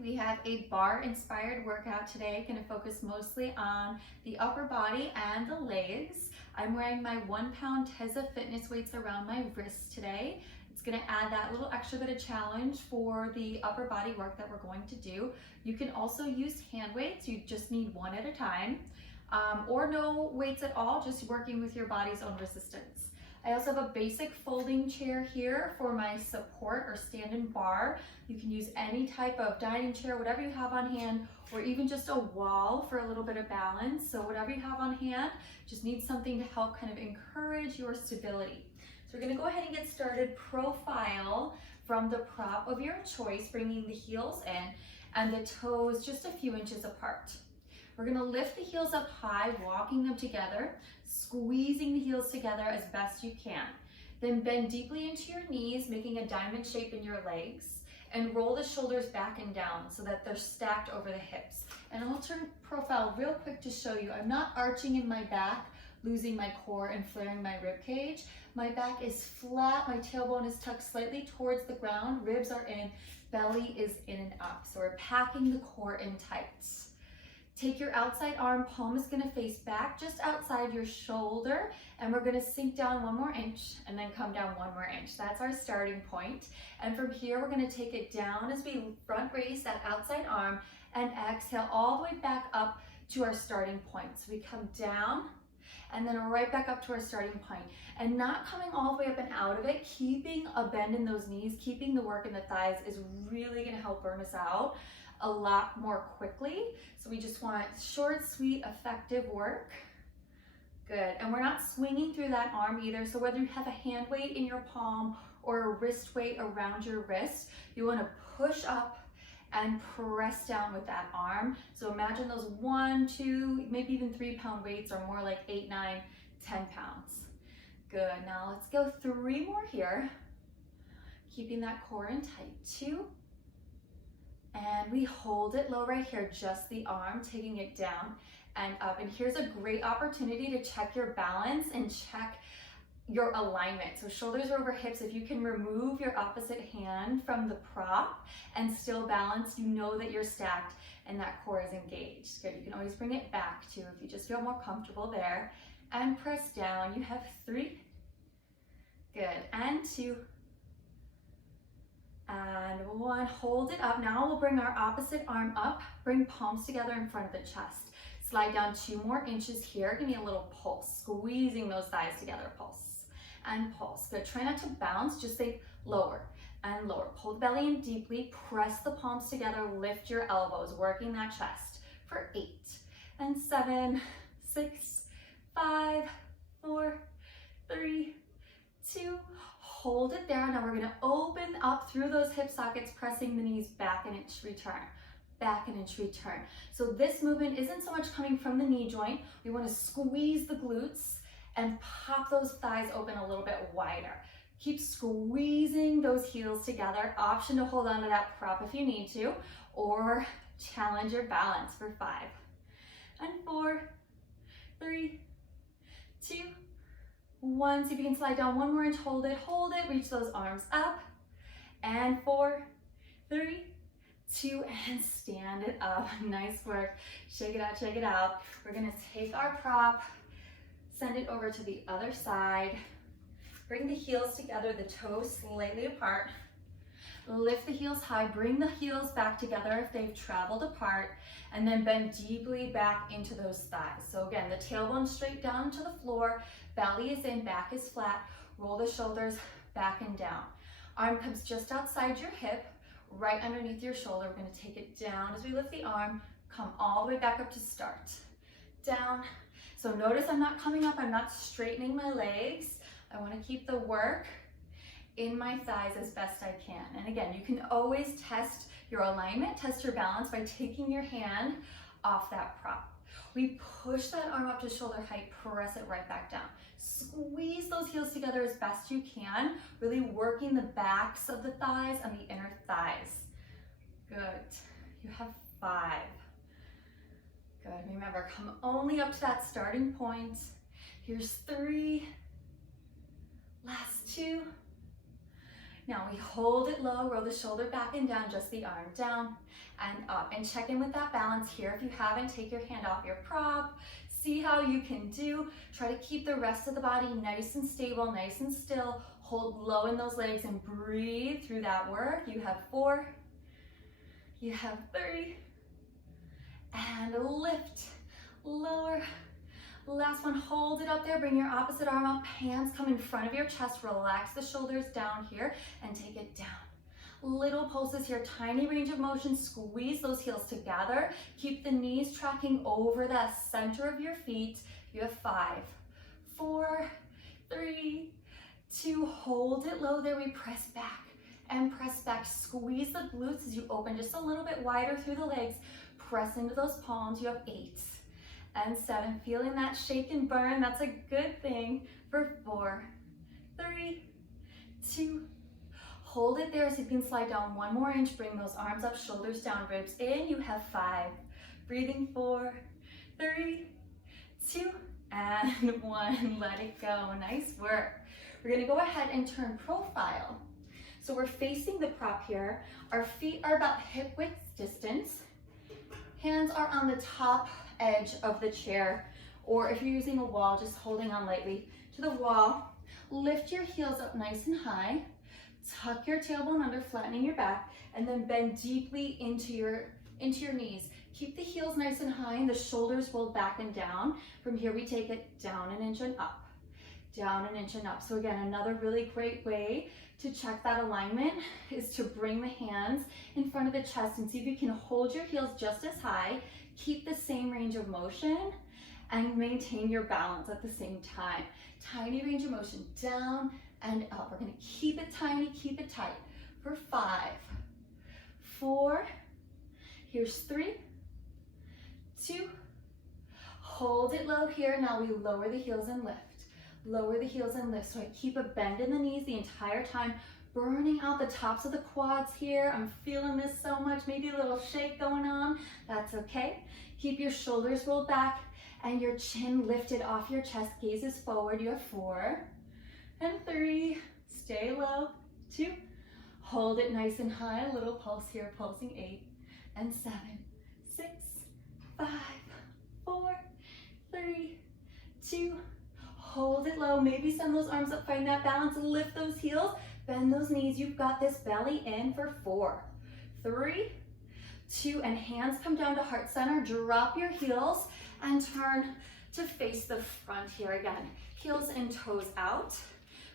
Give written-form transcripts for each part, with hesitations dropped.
We have a bar inspired workout today. Going to focus mostly on the upper body and the legs. I'm wearing my 1 pound Teza fitness weights around my wrists today. It's going to add that little extra bit of challenge for the upper body work that we're going to do. You can also use hand weights. You just need one at a time, or no weights at all, just working with your body's own resistance. I also have a basic folding chair here for my support or stand-in bar. You can use any type of dining chair, whatever you have on hand, or even just a wall for a little bit of balance. So whatever you have on hand, just need something to help kind of encourage your stability. So we're gonna go ahead and get started. Profile from the prop of your choice, bringing the heels in and the toes just a few inches apart. We're gonna lift the heels up high, walking them together, squeezing the heels together as best you can. Then bend deeply into your knees, making a diamond shape in your legs, and roll the shoulders back and down so that they're stacked over the hips. And I'll turn profile real quick to show you. I'm not arching in my back, losing my core and flaring my rib cage. My back is flat, my tailbone is tucked slightly towards the ground, ribs are in, belly is in and up. So we're packing the core in tight. Take your outside arm, palm is gonna face back just outside your shoulder, and we're gonna sink down 1 more inch and then come down 1 more inch. That's our starting point. And from here, we're gonna take it down as we front raise that outside arm and exhale all the way back up to our starting point. So we come down and then right back up to our starting point, and not coming all the way up and out of it, keeping a bend in those knees, keeping the work in the thighs is really gonna help burn us out a lot more quickly. So we just want short, sweet, effective work. Good, and we're not swinging through that arm either. So whether you have a hand weight in your palm or a wrist weight around your wrist, you wanna push up and press down with that arm. So imagine those 1, 2, maybe even 3 pound weights are more like 8, 9, 10 pounds. Good, now let's go 3 more here. Keeping that core in tight, 2, and we hold it low right here, just the arm, taking it down and up. And here's a great opportunity to check your balance and check your alignment. So shoulders are over hips. If you can remove your opposite hand from the prop and still balance, you know that you're stacked and that core is engaged. Good, you can always bring it back too if you just feel more comfortable there. And press down, you have 3. Good, and 2. And 1, hold it up. Now we'll bring our opposite arm up, bring palms together in front of the chest. Slide down 2 more inches here. Give me a little pulse, squeezing those thighs together, pulse and pulse. Good, try not to bounce, just think lower and lower. Pull the belly in deeply, press the palms together, lift your elbows, working that chest for 8 and 7, 6, 5, 4, 3, 2, hold it there. Now we're gonna open up through those hip sockets, pressing the knees back an inch, return, back an inch, return. So this movement isn't so much coming from the knee joint. We wanna squeeze the glutes and pop those thighs open a little bit wider. Keep squeezing those heels together. Option to hold on to that prop if you need to, or challenge your balance for 5 and 4, 3, 2, 1, see if you can slide down 1 more inch, hold it, reach those arms up, and 4, 3, 2, and stand it up. Nice work. Shake it out, shake it out. We're gonna take our prop, send it over to the other side, bring the heels together, the toes slightly apart, lift the heels high, bring the heels back together if they've traveled apart, and then bend deeply back into those thighs. So again, the tailbone straight down to the floor, belly is in, back is flat, roll the shoulders back and down. Arm comes just outside your hip, right underneath your shoulder. We're gonna take it down as we lift the arm, come all the way back up to start. Down. So notice I'm not coming up, I'm not straightening my legs. I wanna keep the work in my thighs as best I can. And again, you can always test your alignment, test your balance by taking your hand off that prop. We push that arm up to shoulder height, press it right back down. Squeeze those heels together as best you can, really working the backs of the thighs and the inner thighs. Good, you have 5. Good, remember, come only up to that starting point. Here's 3, last 2, Now we hold it low, roll the shoulder back and down, just the arm down and up. And check in with that balance here. If you haven't, take your hand off your prop. See how you can do. Try to keep the rest of the body nice and stable, nice and still. Hold low in those legs and breathe through that work. You have 4, you have 3, and lift, lower. Last one, hold it up there, bring your opposite arm up, hands come in front of your chest, relax the shoulders down here and take it down. Little pulses here, tiny range of motion, squeeze those heels together, keep the knees tracking over the center of your feet. You have 5, 4, 3, 2, hold it low there, we press back and press back, squeeze the glutes as you open just a little bit wider through the legs, press into those palms. You have 8 and 7, feeling that shake and burn, that's a good thing, for 4, 3, 2, hold it there so you can slide down 1 more inch, bring those arms up, shoulders down, ribs in. You have 5, breathing, 4, 3, 2, and 1, let it go, nice work. We're gonna go ahead and turn profile. So we're facing the prop here, our feet are about hip width distance, hands are on the top edge of the chair, or if you're using a wall, just holding on lightly to the wall. Lift your heels up nice and high, tuck your tailbone under, flattening your back, and then bend deeply into your knees. Keep the heels nice and high and the shoulders rolled back and down. From here we take it down an inch and up, down an inch and up. So again, another really great way to check that alignment is to bring the hands in front of the chest and see if you can hold your heels just as high, keep the same range of motion, and maintain your balance at the same time. Tiny range of motion, down and up. We're gonna keep it tiny, keep it tight. For 5, 4, here's 3, 2, hold it low here. Now we lower the heels and lift. Lower the heels and lift. So I keep a bend in the knees the entire time, burning out the tops of the quads here. I'm feeling this so much, maybe a little shake going on. That's okay. Keep your shoulders rolled back and your chin lifted off your chest, gazes forward. You have 4 and 3, stay low, 2, hold it nice and high, a little pulse here, pulsing 8 and 7, 6, 5, 4, 3, 2, hold it low, maybe send those arms up, find that balance, lift those heels, bend those knees, you've got this, belly in for 4, 3, 2, and hands come down to heart center, drop your heels and turn to face the front here again. Heels and toes out.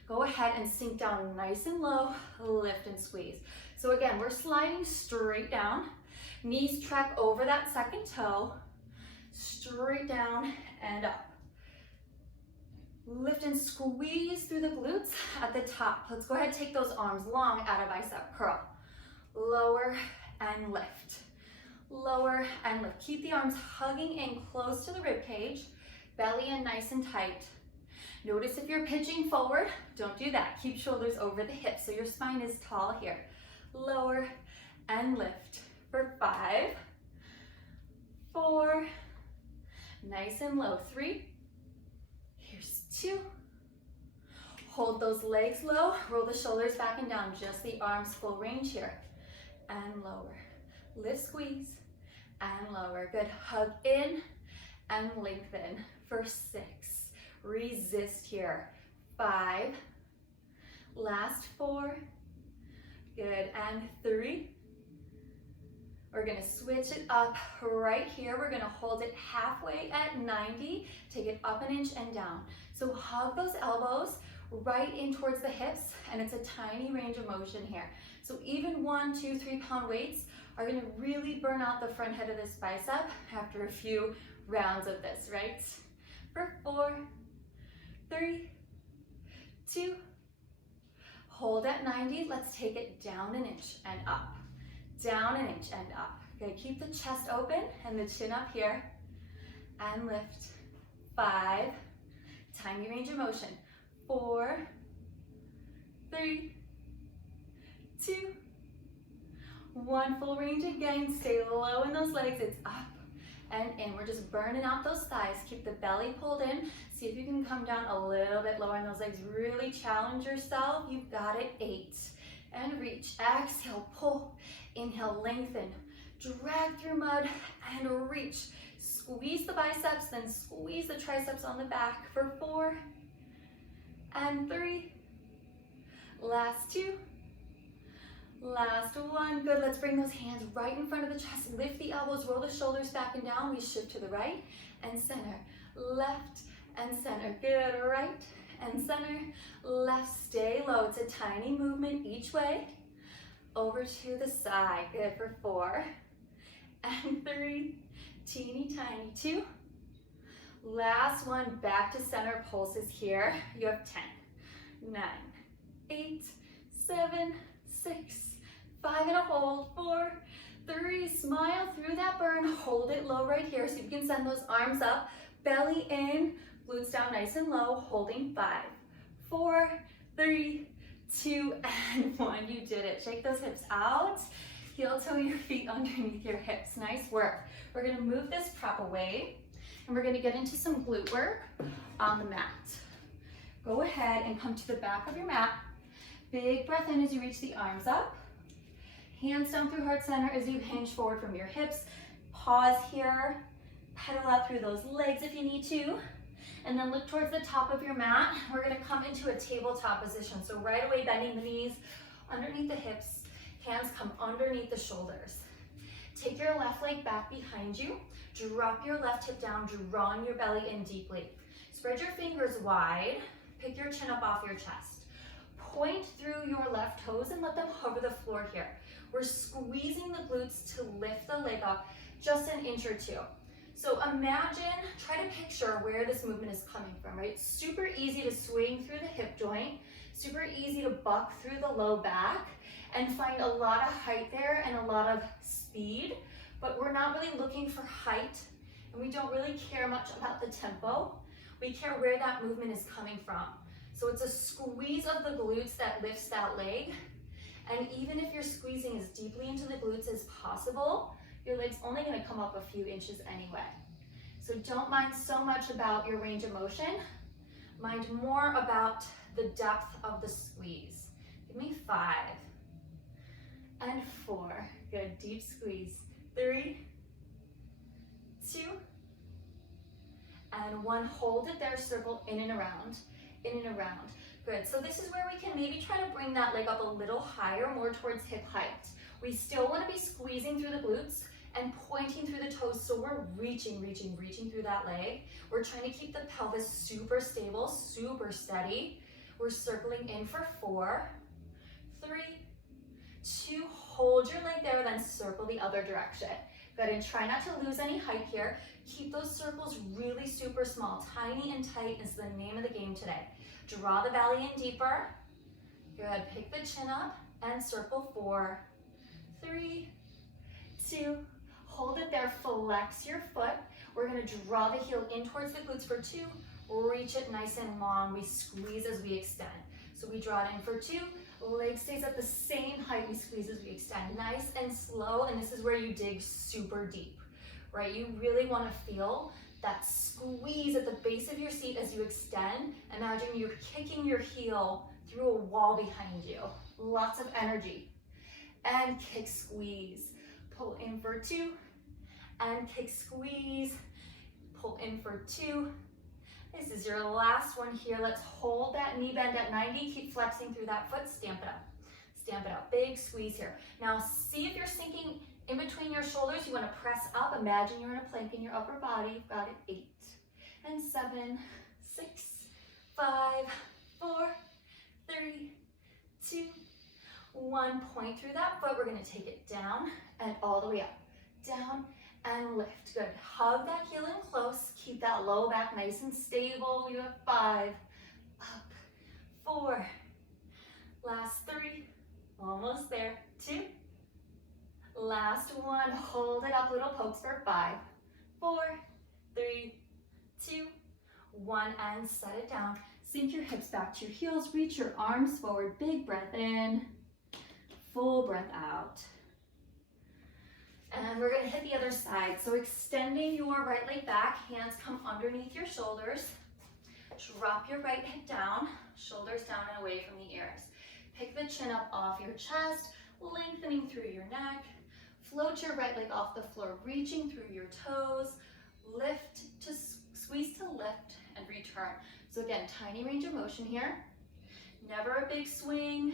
Go ahead and sink down nice and low, lift and squeeze. So again, we're sliding straight down, knees track over that second toe, straight down and up. Lift and squeeze through the glutes at the top. Let's go ahead and take those arms long out of bicep curl. Lower and lift. Lower and lift. Keep the arms hugging in close to the rib cage, belly in nice and tight. Notice if you're pitching forward, don't do that. Keep shoulders over the hips so your spine is tall here. Lower and lift for 5, 4, nice and low, 3, here's 2. Hold those legs low, roll the shoulders back and down, just the arms full range here. And lower, lift, squeeze, and lower. Good, hug in and lengthen for 6. Resist here, 5, last 4, good, and 3. We're gonna switch it up right here. We're gonna hold it halfway at 90, take it up an inch and down. So hug those elbows right in towards the hips, and it's a tiny range of motion here. So even 1, 2, 3 pound weights are gonna really burn out the front head of this bicep after a few rounds of this, right? For 4, 3, 2, hold at 90. Let's take it down an inch and up, down an inch and up. Okay, keep the chest open and the chin up here and lift. 5, tiny range of motion. 4, 3, 2, 1, full range again. Stay low in those legs. It's up and in. We're just burning out those thighs. Keep the belly pulled in. See if you can come down a little bit lower in those legs. Really challenge yourself. You've got it. 8 and reach. Exhale, pull. Inhale, lengthen. Drag through mud and reach. Squeeze the biceps, then squeeze the triceps on the back for 4 and 3. Last 2. Last 1. Good. Let's bring those hands right in front of the chest. Lift the elbows, roll the shoulders back and down. We shift to the right and center. Left and center. Good. Right and center. Left. Stay low. It's a tiny movement each way. Over to the side. Good for 4 and 3. Teeny tiny. 2. Last 1. Back to center. Pulses here. You have 10, 9, 8, 7, 6, 5 and a hold, 4, 3, smile through that burn, hold it low right here so you can send those arms up, belly in, glutes down nice and low, holding 5, 4, 3, 2, and 1. You did it. Shake those hips out, heel toe your feet underneath your hips. Nice work. We're gonna move this prop away and we're gonna get into some glute work on the mat. Go ahead and come to the back of your mat. Big breath in as you reach the arms up. Hands down through heart center as you hinge forward from your hips. Pause here. Pedal out through those legs if you need to. And then look towards the top of your mat. We're gonna come into a tabletop position. So right away, bending the knees underneath the hips. Hands come underneath the shoulders. Take your left leg back behind you. Drop your left hip down, drawing your belly in deeply. Spread your fingers wide. Pick your chin up off your chest. Point through your left toes and let them hover the floor here. We're squeezing the glutes to lift the leg up just an inch or 2. So imagine, try to picture where this movement is coming from, right? It's super easy to swing through the hip joint, super easy to buck through the low back and find a lot of height there and a lot of speed, but we're not really looking for height and we don't really care much about the tempo. We care where that movement is coming from. So it's a squeeze of the glutes that lifts that leg. And even if you're squeezing as deeply into the glutes as possible, your leg's only gonna come up a few inches anyway. So don't mind so much about your range of motion. Mind more about the depth of the squeeze. Give me 5 and 4. Good, deep squeeze. 3, 2, and 1. Hold it there, circle in and around, in and around. Good, so this is where we can maybe try to bring that leg up a little higher, more towards hip height. We still wanna be squeezing through the glutes and pointing through the toes, so we're reaching through that leg. We're trying to keep the pelvis super stable, super steady. We're circling in for 4, 3, 2, hold your leg there, then circle the other direction. Good, and try not to lose any height here. Keep those circles really super small. Tiny and tight is the name of the game today. Draw the belly in deeper. Good, pick the chin up and circle 4, 3, 2, hold it there, flex your foot. We're gonna draw the heel in towards the glutes for 2, reach it nice and long. We squeeze as we extend. So we draw it in for 2, leg stays at the same height, we squeeze as we extend. Nice and slow, and this is where you dig super deep, right? You really wanna feel that squeeze at the base of your seat as you extend. Imagine you're kicking your heel through a wall behind you. Lots of energy. And kick, squeeze. Pull in for 2, and kick, squeeze. Pull in for 2. This is your last one here. Let's hold that knee bend at 90. Keep flexing through that foot. Stamp it up. Stamp it up. Big squeeze here. Now see if you're sinking in between your shoulders. You want to press up. Imagine you're in a plank in your upper body. You've got it. 8 and 7, 6, 5, 4, 3, 2, 1. Point through that foot. We're going to take it down and all the way up. Down and lift. Good. Hug that heel in close. Keep that low back nice and stable. You have 5. Up. 4. Last 3. Almost there. 2. Last 1. Hold it up. Little pokes for 5, 4, 3, 2, 1. And set it down. Sink your hips back to your heels. Reach your arms forward. Big breath in. Full breath out. And we're gonna hit the other side. So extending your right leg back, hands come underneath your shoulders. Drop your right hip down, shoulders down and away from the ears. Pick the chin up off your chest, lengthening through your neck. Float your right leg off the floor, reaching through your toes. Lift to squeeze to lift and return. So again, tiny range of motion here. Never a big swing.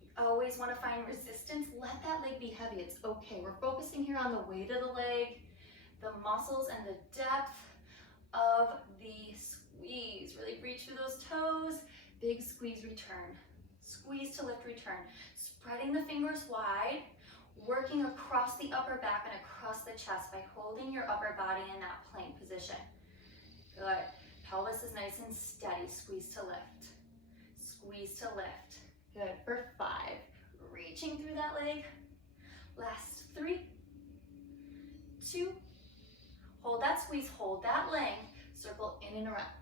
We always want to find resistance. Let that leg be heavy. It's okay. We're focusing here on the weight of the leg, the muscles, and the depth of the squeeze. Really reach through those toes. Big squeeze, return. Squeeze to lift, return. Spreading the fingers wide, working across the upper back and across the chest by holding your upper body in that plank position. Good. Pelvis is nice and steady. Squeeze to lift. Squeeze to lift. Good. For 5. Reaching through that leg. Last 3, 2. Hold that squeeze. Hold that length. Circle in and around.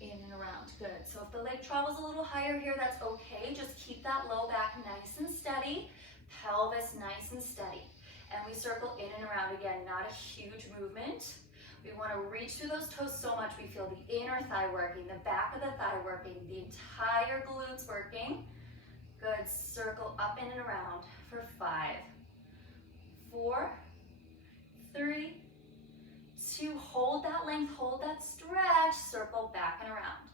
In and around. Good. So if the leg travels a little higher here, that's okay. Just keep that low back nice and steady. Pelvis nice and steady. And we circle in and around again. Not a huge movement. We want to reach through those toes so much we feel the inner thigh working, the back of the thigh working, the entire glutes working. Good. Circle up in and around for 5, 4, 3, 2. Hold that length, hold that stretch. Circle back and around.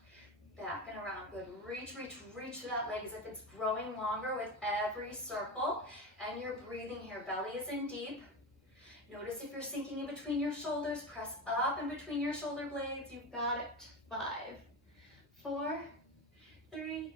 Back and around. Good. Reach, reach, reach through that leg as if it's growing longer with every circle. And you're breathing here. Belly is in deep. Notice if you're sinking in between your shoulders. Press up in between your shoulder blades. You've got it. 5, 4, 3,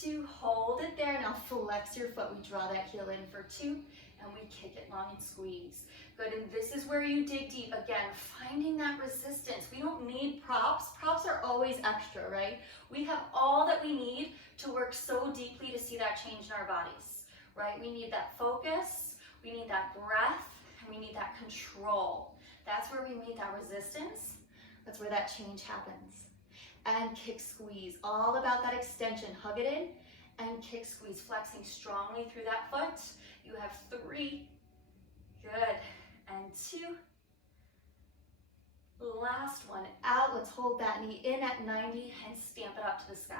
2. Hold it there. Now flex your foot. We draw that heel in for 2. And we kick it long and squeeze. Good, and this is where you dig deep. Again, finding that resistance. We don't need props. Props are always extra, right? We have all that we need to work so deeply to see that change in our bodies, right? We need that focus, we need that breath, and we need that control. That's where we need that resistance. That's where that change happens. And kick, squeeze. All about that extension. Hug it in and kick, squeeze. Flexing strongly through that foot. You have 3. Good. And 2. Last one. Out. Let's hold that knee in at 90 and stamp it up to the sky.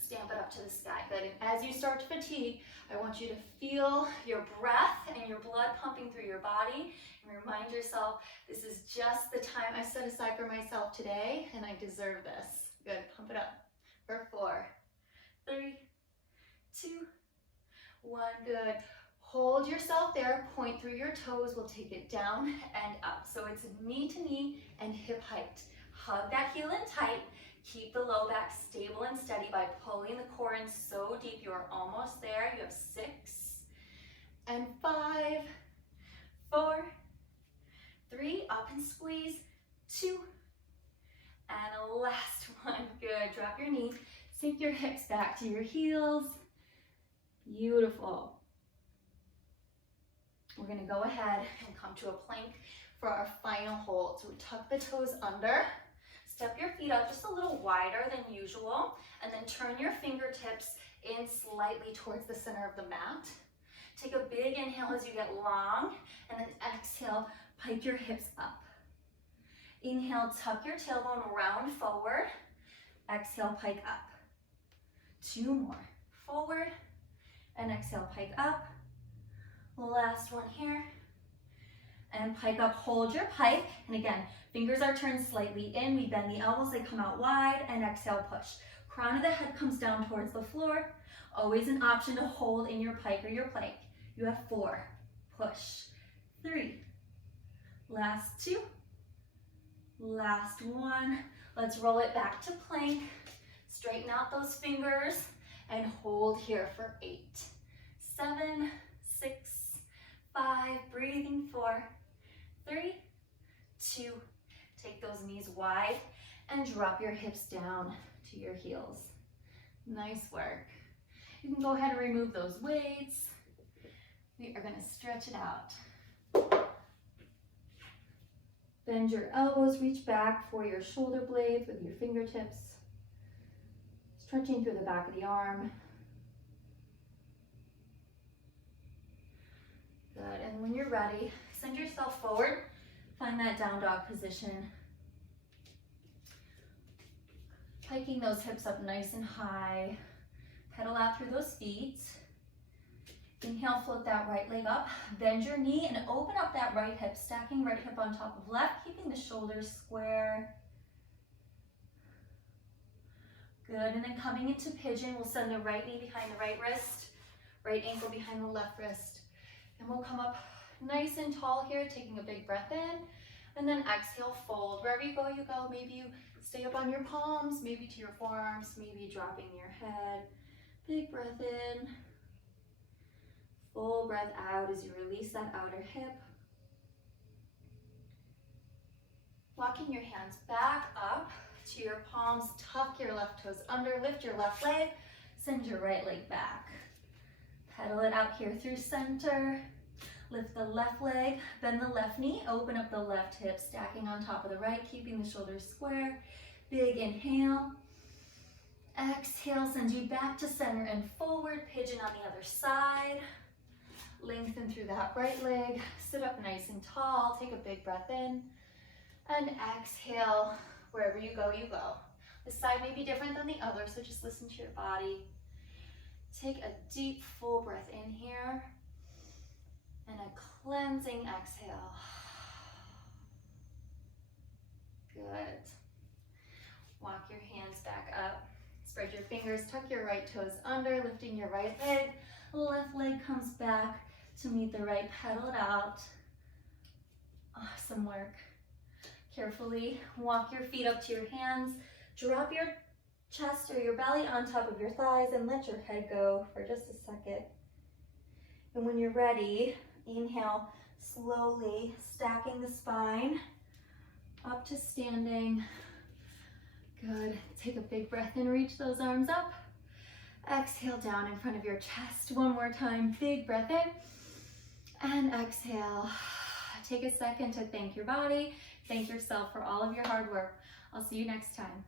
Stamp it up to the sky. Good. And as you start to fatigue, I want you to feel your breath and your blood pumping through your body. And remind yourself, this is just the time I set aside for myself today, and I deserve this. Good. Pump it up. For 4, 3, 2, 1. Good. Hold yourself there. Point through your toes. We'll take it down and up. So it's knee to knee and hip height. Hug that heel in tight. Keep the low back stable and steady by pulling the core in so deep. You are almost there. You have 6 and 5, 4, 3. Up and squeeze. 2. And last one. Good. Drop your knees. Sink your hips back to your heels. Beautiful. We're going to go ahead and come to a plank for our final hold. So we tuck the toes under. Step your feet up just a little wider than usual. And then turn your fingertips in slightly towards the center of the mat. Take a big inhale as you get long. And then exhale, pike your hips up. Inhale, tuck your tailbone round forward. Exhale, pike up. 2 more. Forward. And exhale, pike up. Last one here. And pike up, hold your pike. And again, fingers are turned slightly in. We bend the elbows, they come out wide. And exhale, push. Crown of the head comes down towards the floor. Always an option to hold in your pike or your plank. You have 4. Push. 3. Last 2. Last 1. Let's roll it back to plank. Straighten out those fingers. And hold here for 8, 7, 6, 5, breathing 4, 3, 2. Take those knees wide and drop your hips down to your heels. Nice work. You can go ahead and remove those weights. We are going to stretch it out. Bend your elbows, reach back for your shoulder blades with your fingertips. Stretching through the back of the arm. Good, and when you're ready, send yourself forward. Find that down dog position. Hiking those hips up nice and high. Pedal out through those feet. Inhale, float that right leg up. Bend your knee and open up that right hip, stacking right hip on top of left, keeping the shoulders square. Good, and then coming into pigeon, we'll send the right knee behind the right wrist, right ankle behind the left wrist. And we'll come up nice and tall here, taking a big breath in, and then exhale, fold. Wherever you go, you go. Maybe you stay up on your palms, maybe to your forearms, maybe dropping your head. Big breath in. Full breath out as you release that outer hip. Walking your hands back up to your palms, tuck your left toes under, lift your left leg, send your right leg back. Pedal it out here through center. Lift the left leg, bend the left knee, open up the left hip, stacking on top of the right, keeping the shoulders square. Big inhale. Exhale, send you back to center and forward, pigeon on the other side. Lengthen through that right leg, sit up nice and tall, take a big breath in, and exhale. Wherever you go, you go. This side may be different than the other, so just listen to your body. Take a deep, full breath in here, and a cleansing exhale. Good. Walk your hands back up. Spread your fingers, tuck your right toes under, lifting your right leg. Left leg comes back to meet the right, pedal it out. Awesome work. Carefully walk your feet up to your hands. Drop your chest or your belly on top of your thighs and let your head go for just a second. And when you're ready, inhale, slowly stacking the spine up to standing. Good. Take a big breath in, reach those arms up. Exhale down in front of your chest. One more time, big breath in. And exhale. Take a second to thank your body, thank yourself for all of your hard work. I'll see you next time.